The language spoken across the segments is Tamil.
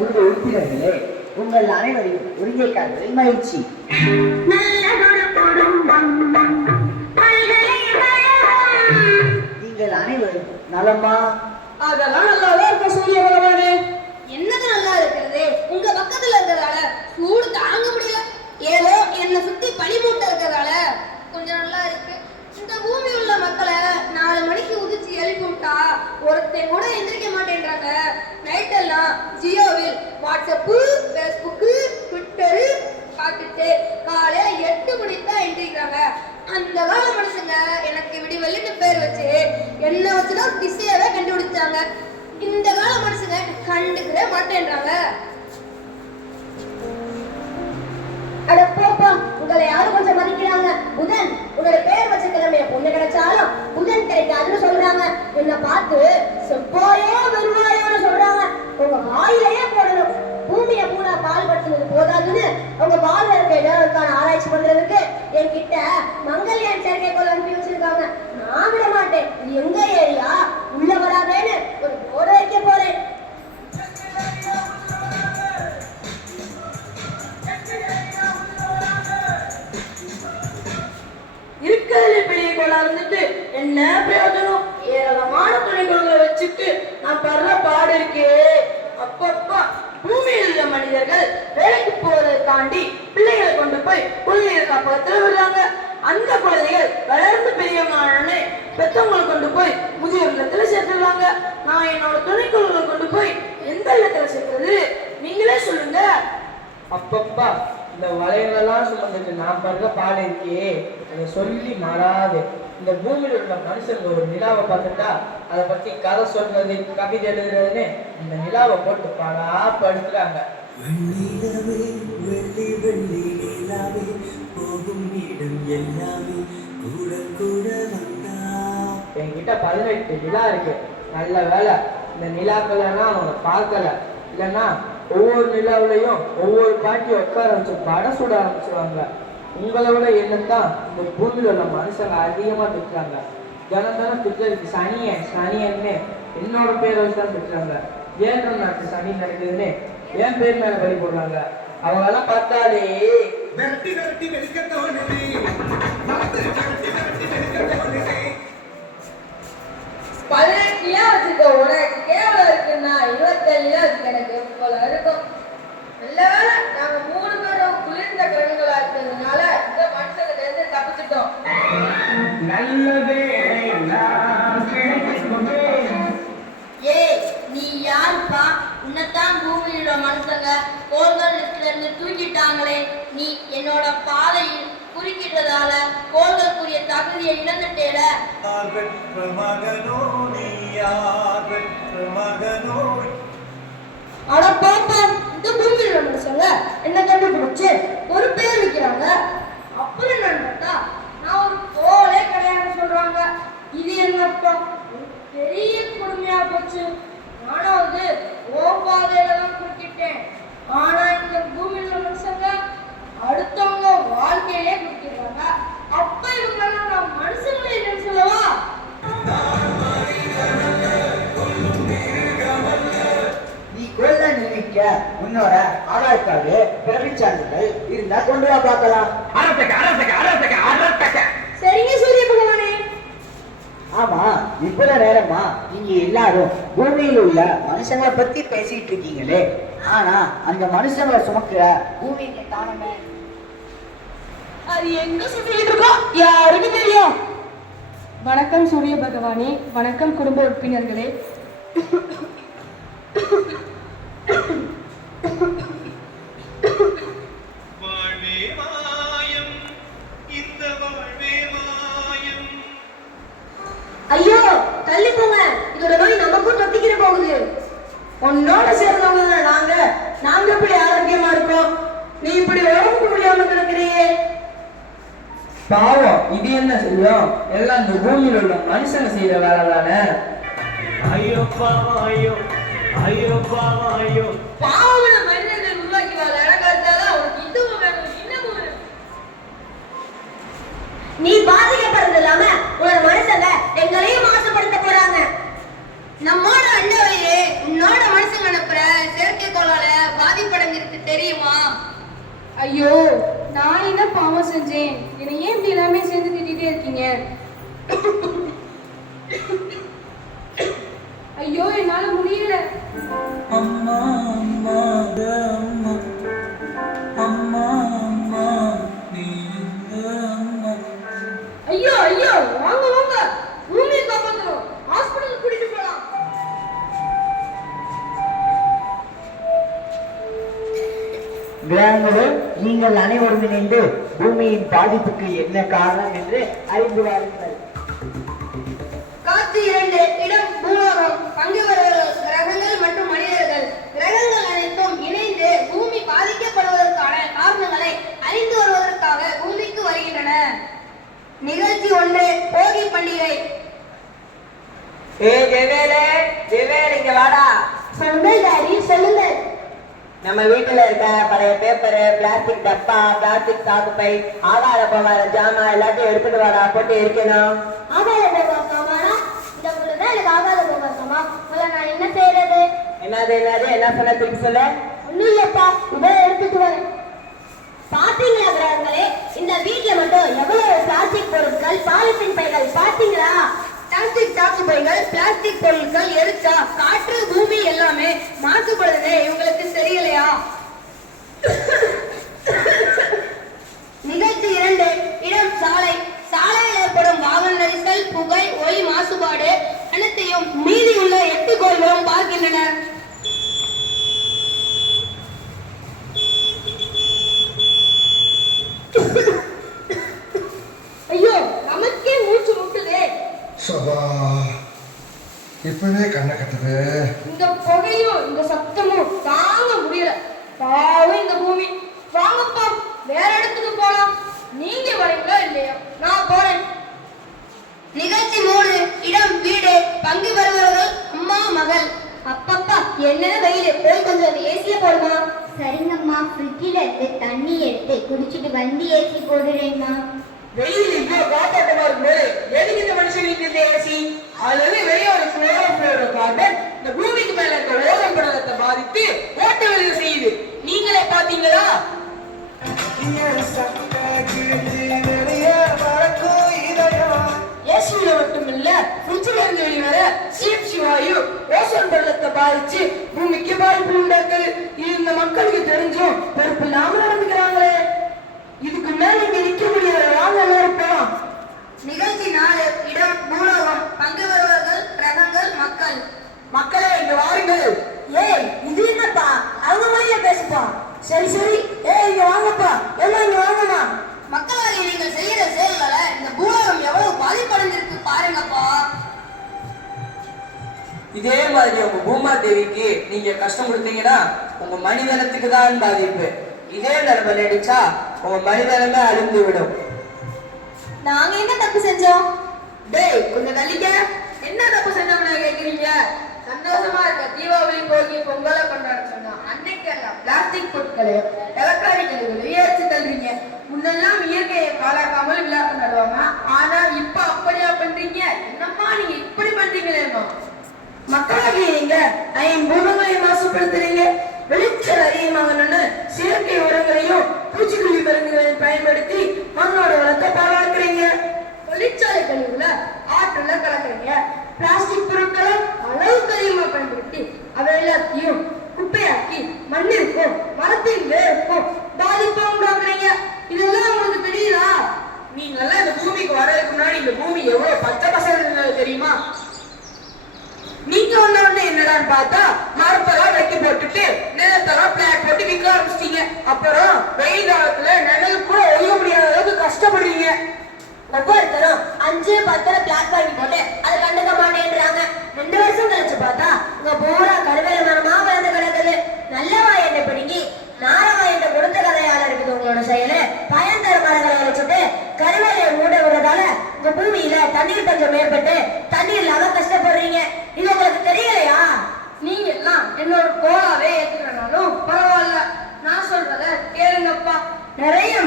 குடும்ப உறுப்பினர்களே உங்கள் அனைவரையும் ஒருங்கே காண்பதில் மகிழ்ச்சி. நீங்கள் அனைவரும் நலமா? அதெல்லாம் நல்லாவே இருக்க சூரிய பகவானே என்னது நல்லா இருக்கிறது உங்க பக்கத்துல இருக்கிறதால சூடு தாங்க முடியல ஏதோ என்னை சுத்தி பனிமூட்டை இருக்கிறதால கொஞ்சம் நல்லா இருக்கு இந்த பூமி உள்ள மக்களை நாலு மணிக்கு உதிச்சு எழுப்பி விட்டா ஒருத்தன் கூட எந்திரிக்க மாட்டேன்றாங்க நைட் எல்லாம் ஜியோவில் வாட்ஸ்அப்பு ஃபேஸ்புக்கு ட்விட்டரு பார்த்துட்டு காலையில எட்டு மணிக்கு தான் எழுதிக்கிறாங்க அந்த கால மனுஷங்க எனக்கு விடிவெளின்னு பேர் வச்சு என்ன வச்சுதான் திசையவே கண்டுபிடிச்சாங்க. இந்த கால மனுஷங்க கண்டுக்கவே மாட்டேன்றாங்க. அட போப்பா உங்களை யாரும் கொஞ்சம் மதிக்கிறாங்க. புதன் உன்னோட பேர் வச்ச கிழமைய பொண்ணு கிடைச்சாலும் கொண்டு போய் குழந்தைகள் காப்பகத்துல விடுறாங்க அந்த குழந்தைகள் வளர்ந்து பெரியவங்க ஆனோடனே பெத்தவங்களை கொண்டு போய் முதியோர் இல்லத்துல சேர்த்துடுறாங்க நான் என்னோட துணைக்கோள்களை கொண்டு போய் எந்த இல்லத்துல சேர்க்கிறது நீங்களே சொல்லுங்க. அப்பப்பா இந்த வளையலெல்லாம் சுமந்துட்டு நான் படுற பாடு இருக்கே. அதை சொல்லி மாறாது. இந்த பூமியில் உள்ள மனுஷங்க ஒரு நிலாவை பார்த்துட்டா அதை பத்தி கதை சொல்றது கவிதை எழுதுறதுன்னு இந்த நிலாவை போட்டு பாடா படுத்துறாங்க வெள்ளி வெள்ளி நிலாவே போகும் இடம் எல்லாமே கூட கூட வந்தா. என்கிட்ட பதினெட்டு நிலா இருக்கு. நல்ல வேலை இந்த நிலாக்கள்லாம் அவங்க பார்க்கல. இல்லைன்னா ஒவ்வொரு நிலாவிலையும் ஒவ்வொரு பாட்டி உட்கார வச்சு படம் சுட ஆரம்பிச்சிருவாங்க. உங்களை விட என்னத்தான் இந்த பூமியில் உள்ள மனுஷங்க அதிகமா திட்டுறாங்க. தினம் தினம் திட்டுறதுக்கு சனியன் சனியன்னு என்னோட பேரை வச்சு தான் திட்டுறாங்க. ஏன் நாட்டு சனி நடக்குதுன்னு என் பேர் மேலே வழி போடுறாங்க. அவங்க எல்லாம் பார்த்தாலே விரட்டி விரட்டி வெடிக்க தோணுது பதினெட்டு வச்சிருக்க உனக்கு கேவலம் இருக்குன்னா இருபத்தேழு எனக்கு போல இருக்கும்? நல்ல வேலை நாங்க மூணு பேரும் குளிர்ந்த கிரகங்களா இருக்கிறதுனால இந்த மனுஷங்க இருந்து தப்பிச்சிட்டோம். நல்லதே ஏய் நீ யாருப்பா? உன்னைத்தான் பூமியில் மனுஷங்க. லிஸ்ட்ல இருந்து தூக்கிட்டாங்களே நீ என்னோட பாதையில் குறுக்கிட்டதால கோல்களுக்குரிய தகுதியை இழந்துட்டேல. இவ்வளவு நேரமா நீங்க எல்லாரும் பூமியில் உள்ள மனுஷங்களை பத்தி பேசிட்டு இருக்கீங்களே. ஆனா அந்த மனுஷங்களை சுமக்கிற பூமிக்கு காணமே அது எங்க சுத்திட்டு இருக்கோம்? யாருக்கு தெரியும்? வணக்கம் சூரிய பகவானே. வணக்கம் குடும்ப உறுப்பினர்களே. பாவம் இது என்ன செய்யும்? எல்லாம் இந்த பூமியில் உள்ள மனுஷங்க செய்யற வேலை தானே? ஐயோ பாவாயோ ஐயோ. மனிதர்கள் உருவாக்கி இடங்காத்தாதான் உனக்கு இதுவும் வேணும் இன்னமும் வேணும். நீ பாதிக்கப்படுறது இல்லாம உன்னோட மனுஷங்க எங்களையும் மாசுபடுத்த போறாங்க. நம்மோட அண்டவையே உன்னோட மனுஷங்க அனுப்புற செயற்கைக்கோளால ஐயோ நான் என்ன பாவம் செஞ்சேன்? என்னை ஏன் இப்படி எல்லாமே சேர்ந்து திட்டிகிட்டே இருக்கீங்க? ஐயோ என்னால முடியல. அம்மா அம்மா அம்மா. அம்மா அம்மா நீ ஐயோ ஐயோ வாங்க. கிராமங்களே நீங்கள் அனைவரும் இணைந்து பூமியின் பாதிப்புக்கு என்ன காரணம் என்று அறிந்து வாருங்கள். காற்று இரண்டு இடம் பூலோகம். பங்கு கிரகங்கள் மற்றும் மனிதர்கள். கிரகங்கள் அனைத்தும் இணைந்து பூமி பாதிக்கப்படுவதற்கான காரணங்களை அறிந்து வருவதற்காக பூமிக்கு வருகின்றன. நிகழ்ச்சி ஒன்று போகி பண்டிகை. ஏ ஜெவேலே ஜெவேல் இங்க வாடா. சொல்லுங்கள் டாடி சொல்லுங்கள். நம்ம வீட்டுல இருக்க பழைய பேப்பரு பிளாஸ்டிக் டப்பா பிளாஸ்டிக் சாக்குப்பை ஆகார போகாத ஜாமா எல்லாத்தையும் எடுத்துட்டு வாடா போட்டு இருக்கணும் ஆகாத போகா சாமானா இந்த தான் எனக்கு சாமா. முதல்ல நான் என்ன செய்யறது? என்னது என்னது என்ன சொன்ன திருப்பி சொல்லு. ஒண்ணும் இல்லப்பா இதை எடுத்துட்டு வரேன். பாத்தீங்களா கிரகங்களே? இந்த வீட்ல மட்டும் எவ்வளவு பிளாஸ்டிக் பொருட்கள் பாலித்தீன் பைகள் பாத்தீங்களா பிளாஸ்டிக் சாக்கு பிளாஸ்டிக் பொருட்கள் எரிச்சா காற்று பூமி எல்லாமே மாசுபடுது இவங்களுக்கு தெரியலையா? இப்பவே கண்ணை கட்டுது. இந்த புகையும் இந்த சத்தமும் தாங்க முடியல. பாவம் இந்த பூமி. வாங்கப்பா வேற இடத்துக்கு போலாம். நீங்க வரீங்களா இல்லையா? நான் போறேன். நிகழ்ச்சி மூணு இடம் வீடு பங்கு வருபவர்கள் அம்மா மகள். அப்பப்பா என்ன வெயில்? போய் கொஞ்சம் ஏசிய போடுமா? சரிங்கம்மா ஃப்ரிட்ஜில் இருந்து தண்ணி எடுத்து குடிச்சிட்டு வந்து ஏசி போடுறேம்மா. வெளியில் இவ்வளவு காத்தோட்டமா இருக்கும்போது எதுக்கு இந்த மனுஷங்களுக்கு இந்த ஏசி? அதுல இருந்து வெளியே ஒரு குளோரோஃபுளோரோ கார்பன் இந்த பூமிக்கு மேல இருக்க ஓரம் படலத்தை பாதித்து ஓட்ட வெளியே செய்யுது. நீங்களே பாத்தீங்களா ஏசியில மட்டும் இல்ல ஃப்ரிட்ஜ்ல இருந்து வெளிவர சிஎஃப்சி வாயு ஓசோன் படலத்தை பாதிச்சு பூமிக்கு பாதிப்பு உண்டாக்குது. இது இந்த மக்களுக்கு தெரிஞ்சும் பொறுப்பு இல்லாம நடந்துக்கிறாங்களே. இதுக்கு மேல இங்க நிக்க முடியாது வாங்க எல்லாரும் போலாம் நிகழ்ச்சி நாலு இடம் பூலோகம் பங்கு வருபவர்கள் கிரகங்கள் மக்கள் மக்களே வாருங்கள் ஏய் இது என்னப்பா? அவங்க மாதிரியே பேசுப்பா. சரி சரி. ஏய் இங்க வாங்கப்பா. எல்லாம் இங்க வாங்கம்மா. மக்களாகிய நீங்கள் செய்யற செயல்களை இந்த பூலோகம் எவ்வளவு பாதிப்படைஞ்சிருக்கு பாருங்கப்பா. இதே மாதிரி உங்க பூமா தேவிக்கு நீங்க கஷ்டம் கொடுத்தீங்கன்னா உங்க மனிதனத்துக்கு தான் பாதிப்பு. இதே நிலைமை நடிச்சா உங்க மனிதனமே அழிந்து விடும். நாங்க என்ன தப்பு செஞ்சோம்? டேய் கொஞ்சம் தள்ளிக்க என்ன தப்பு செஞ்சோம்னு கேக்குறீங்க? சந்தோஷமா இருக்க. தீபாவளி போகி பொங்கலை கொண்டாட சொன்னா அன்னைக்கு பிளாஸ்டிக் பொருட்களை எலக்ட்ரானிக் கழிவுகளை எரிச்சு தள்ளுறீங்க. முன்னெல்லாம் இயற்கையை பாழாக்காமல் விழா கொண்டாடுவாங்க. ஆனா இப்ப அப்படியா பண்றீங்க? என்னம்மா நீங்க இப்படி பண்றீங்களேம்மா மக்களாகிய நீங்க ஐம்பூதங்களை மாசுபடுத்துறீங்க. வெளிச்சல் அதிகமாகணும்னு செயற்கை உரங்களையும் பூச்சிக்கொல்லி மருந்துகளையும் பயன்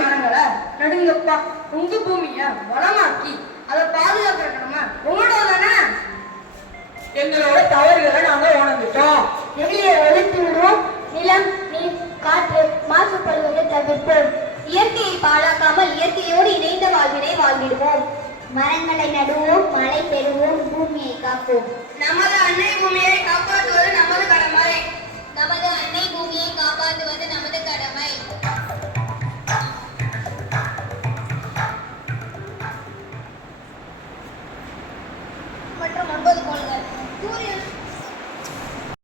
மரங்களை நடுங்கப்பா உங்க பூமிய வளமாக்கி அதை பாதுகாக்கிற உங்களோட தானே? எங்களோட தவறுகளை நாங்க உணர்ந்துட்டோம். வெளியே ஒழித்து விடுவோம். நிலம் நீர் காற்று மாசுபடுவதை தவிர்ப்போம். இயற்கையை பாழாக்காமல் இயற்கையோடு இணைந்த வாழ்வினை வாழ்விடுவோம் மரங்களை நடுவோம் மழை பெறுவோம் பூமியை காப்போம். நமது அன்னை பூமியை காப்போம்